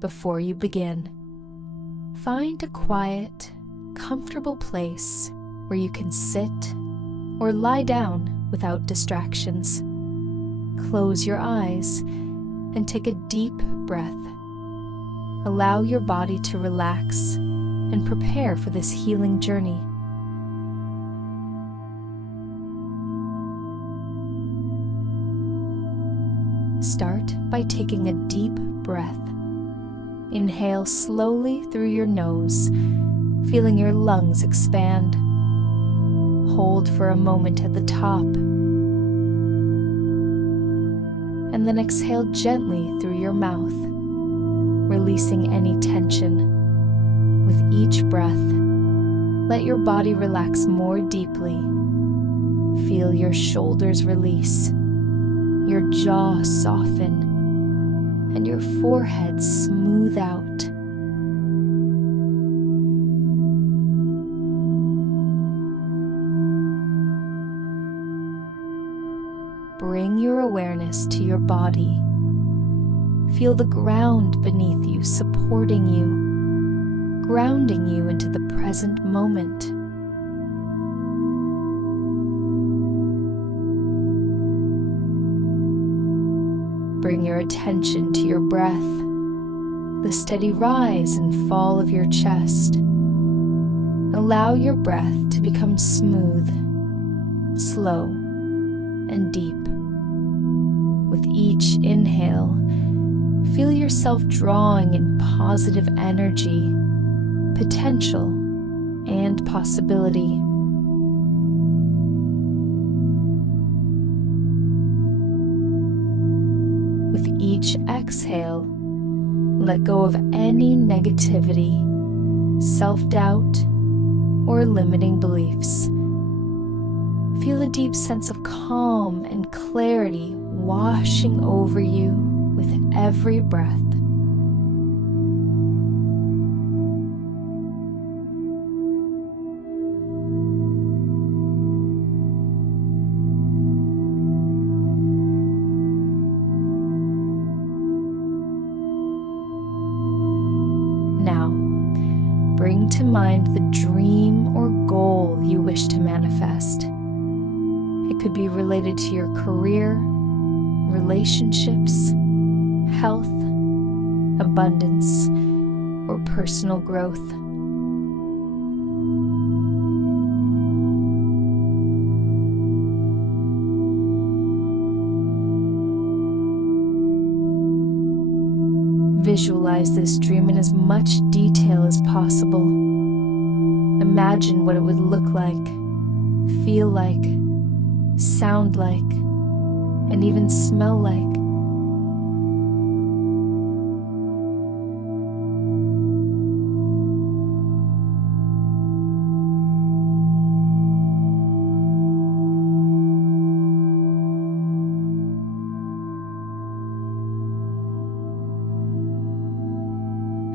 before you begin. Find a quiet, comfortable place where you can sit or lie down without distractions. Close your eyes and take a deep breath. Allow your body to relax and prepare for this healing journey. Start by taking a deep breath. Inhale slowly through your nose, feeling your lungs expand. Hold for a moment at the top, and then exhale gently through your mouth, releasing any tension. With each breath, let your body relax more deeply. Feel your shoulders release, your jaw soften, and your forehead smooth out. Bring your awareness to your body. Feel the ground beneath you supporting you, grounding you into the present moment. Bring your attention to your breath, the steady rise and fall of your chest. Allow your breath to become smooth, slow, and deep. With each inhale, feel yourself drawing in positive energy, potential, and possibility. With each exhale, let go of any negativity, self-doubt, or limiting beliefs. Feel a deep sense of calm and clarity washing over you with every breath. Now, bring to mind the dream or goal you wish to manifest. It could be related to your career, relationships, health, abundance, or personal growth. Visualize this dream in as much detail as possible. Imagine what it would look like, feel like, sound like, and even smell like.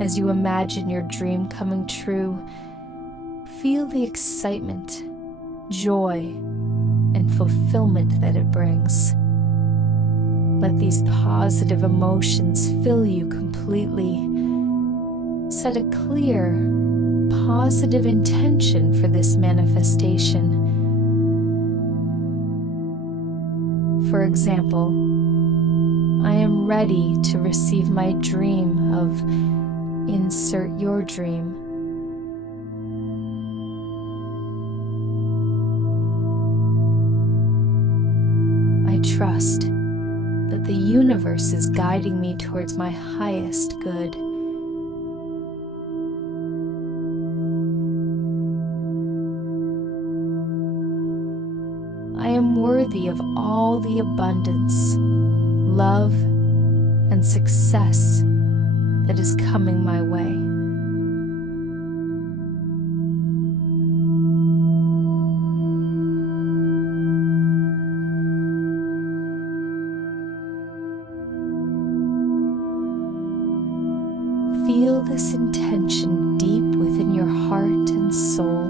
As you imagine your dream coming true, feel the excitement, joy, and fulfillment that it brings. Let these positive emotions fill you completely. Set a clear, positive intention for this manifestation. For example, I am ready to receive my dream of insert your dream. I trust that the universe is guiding me towards my highest good. I am worthy of all the abundance, love, and success that is coming my way. Feel this intention deep within your heart and soul.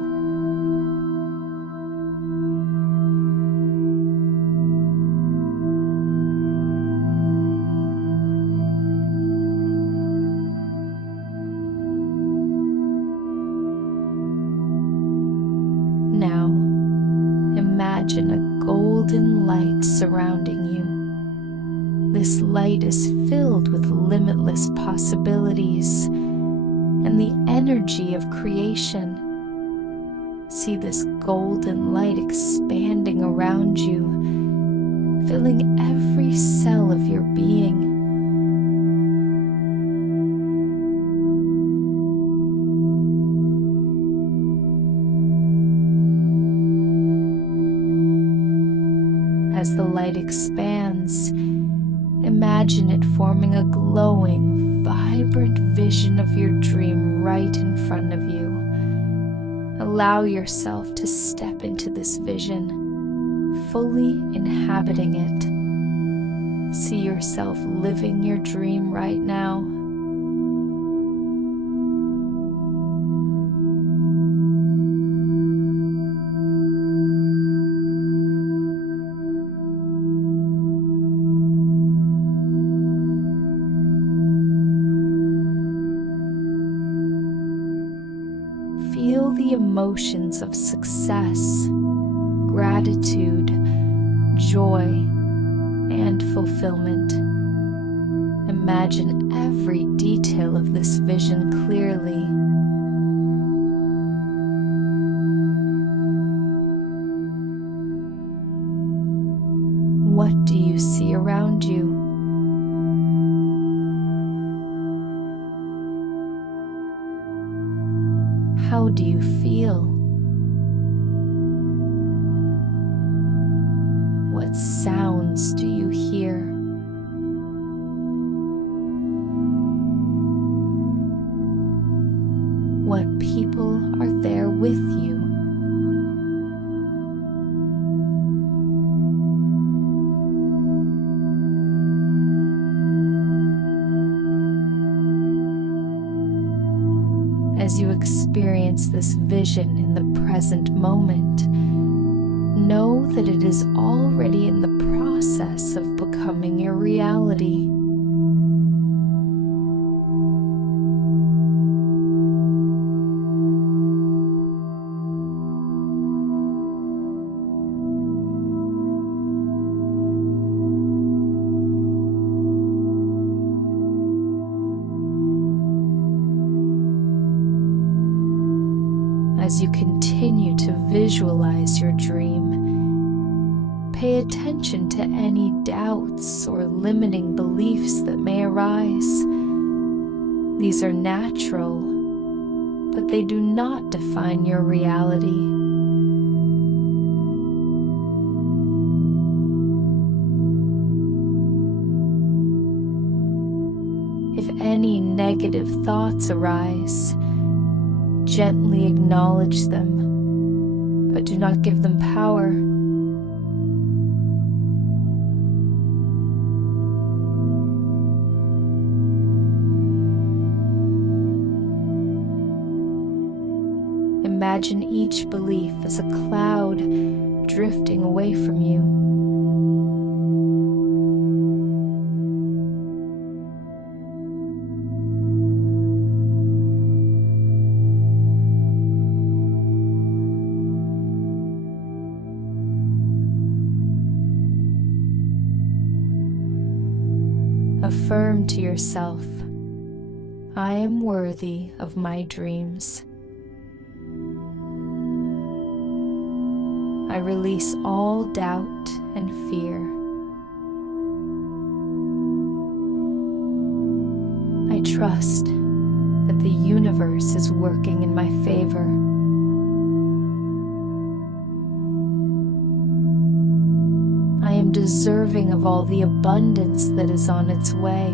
imagine a golden light surrounding you. This light is filled with limitless possibilities and the energy of creation. See this golden light expanding around you, filling every cell of your being. As the light expands, imagine it forming a glowing, vibrant vision of your dream right in front of you. Allow yourself to step into this vision, fully inhabiting it. See yourself living your dream right now. Feel the emotions of success, gratitude, joy, and fulfillment. Imagine every detail of this vision clearly. What do you see around you? How do you feel? What sounds do you hear? What people are there with you? As you experience this vision in the present moment, know that it is already in the process of becoming your reality. As you continue to visualize your dream, pay attention to any doubts or limiting beliefs that may arise. These are natural, but they do not define your reality. If any negative thoughts arise, gently acknowledge them, but do not give them power. Imagine each belief as a cloud drifting away from you. Affirm to yourself, I am worthy of my dreams. I release all doubt and fear. I trust that the universe is working in my favor. I am deserving of all the abundance that is on its way.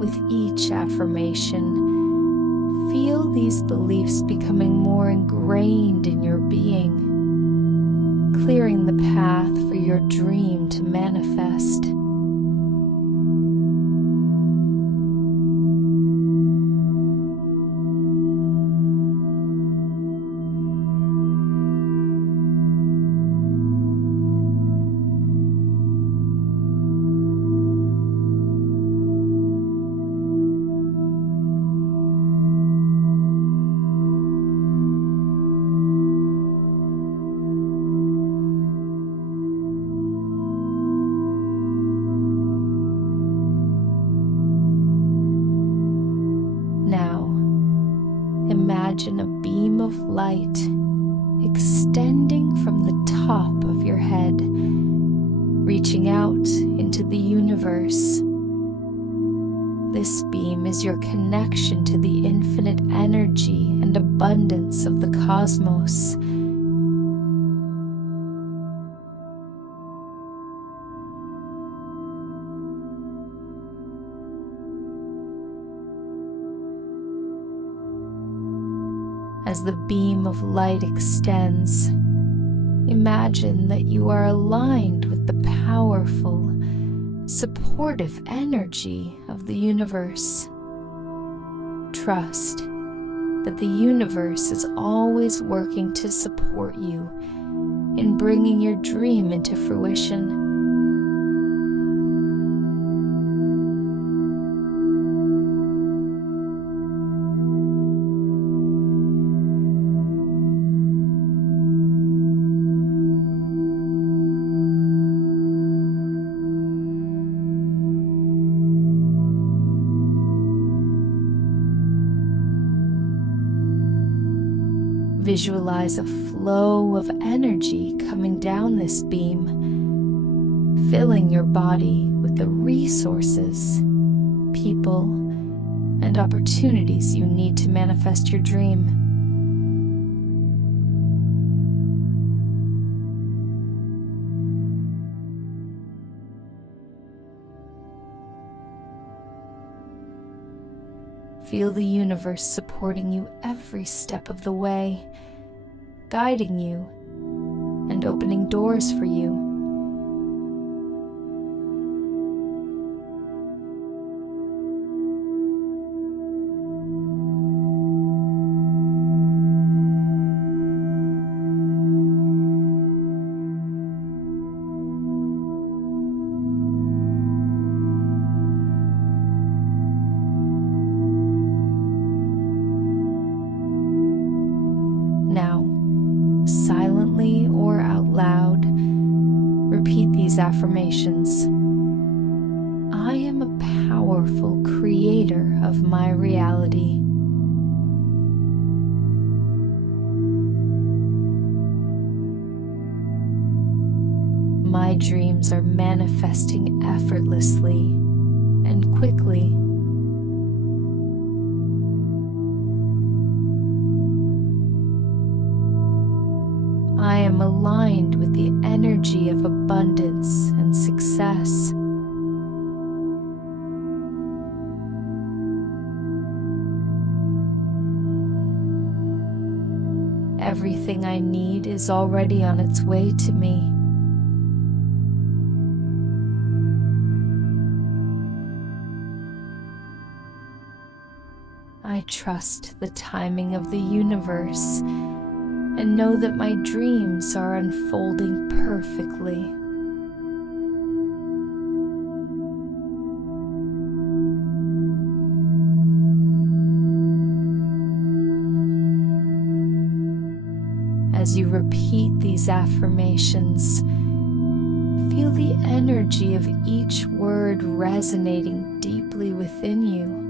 With each affirmation, feel these beliefs becoming more ingrained in your being, clearing the path for your dream to manifest. imagine a beam of light extending from the top of your head, reaching out into the universe. This beam is your connection to the infinite energy and abundance of the cosmos. As the beam of light extends, imagine that you are aligned with the powerful, supportive energy of the universe. Trust that the universe is always working to support you in bringing your dream into fruition. Visualize a flow of energy coming down this beam, filling your body with the resources, people, and opportunities you need to manifest your dream. Feel the universe supporting you every step of the way, guiding you and opening doors for you. Now, silently or out loud, repeat these affirmations. I am a powerful creator of my reality. My dreams are manifesting effortlessly and quickly. I am aligned with the energy of abundance and success. Everything I need is already on its way to me. I trust the timing of the universe and know that my dreams are unfolding perfectly. As you repeat these affirmations, feel the energy of each word resonating deeply within you.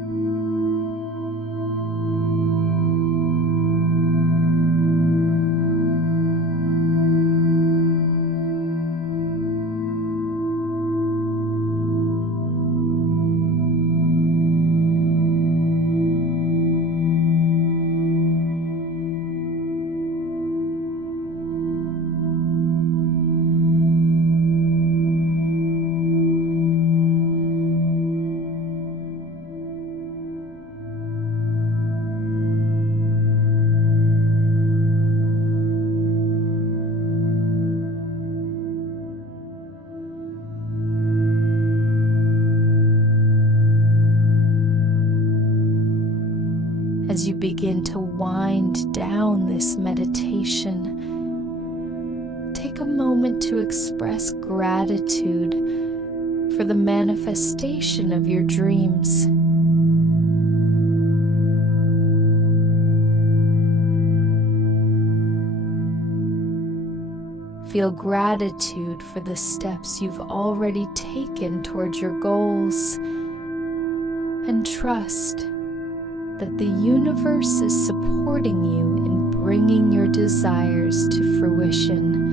As you begin to wind down this meditation, take a moment to express gratitude for the manifestation of your dreams. Feel gratitude for the steps you've already taken towards your goals, and trust that the universe is supporting you in bringing your desires to fruition.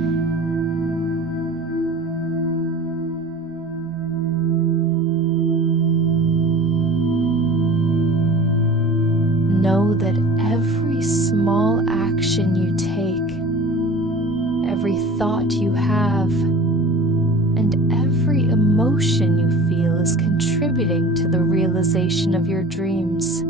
Know that every small action you take, every thought you have, and every emotion you feel is contributing to the realization of your dreams.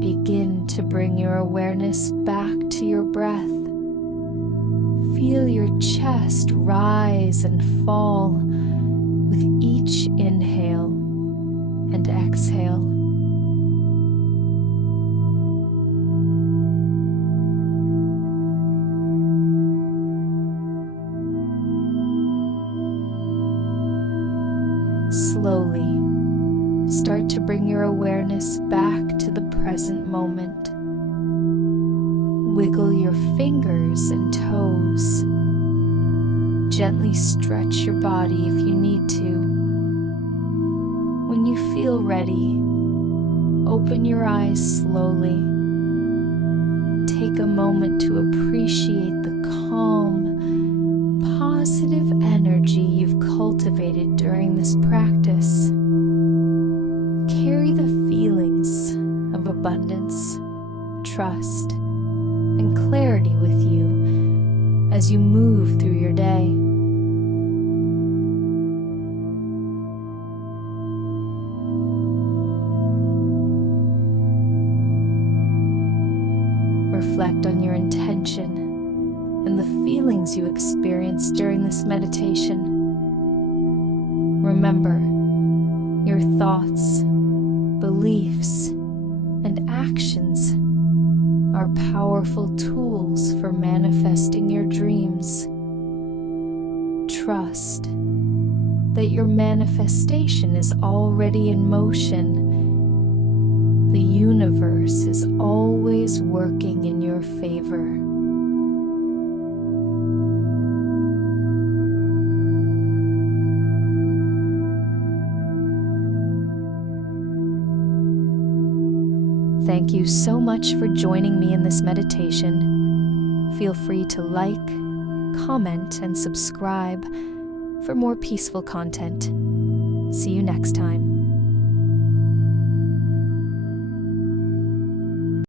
Begin to bring your awareness back to your breath. Feel your chest rise and fall with each inhale and exhale. Slowly, start to bring your awareness back to the present moment. Wiggle your fingers and toes. Gently stretch your body if you need to. When you feel ready, open your eyes slowly. Take a moment to appreciate the calm, positive energy you've cultivated during this practice. Carry the feelings of abundance, trust, and clarity with you as you move through your day. Reflect on your intention and the feelings you experienced during this meditation. Remember, your thoughts, beliefs, and actions are powerful tools for manifesting your dreams. Trust that your manifestation is already in motion. The universe is always working in your favor. Thank you so much for joining me in this meditation. Feel free to like, comment, and subscribe for more peaceful content. See you next time.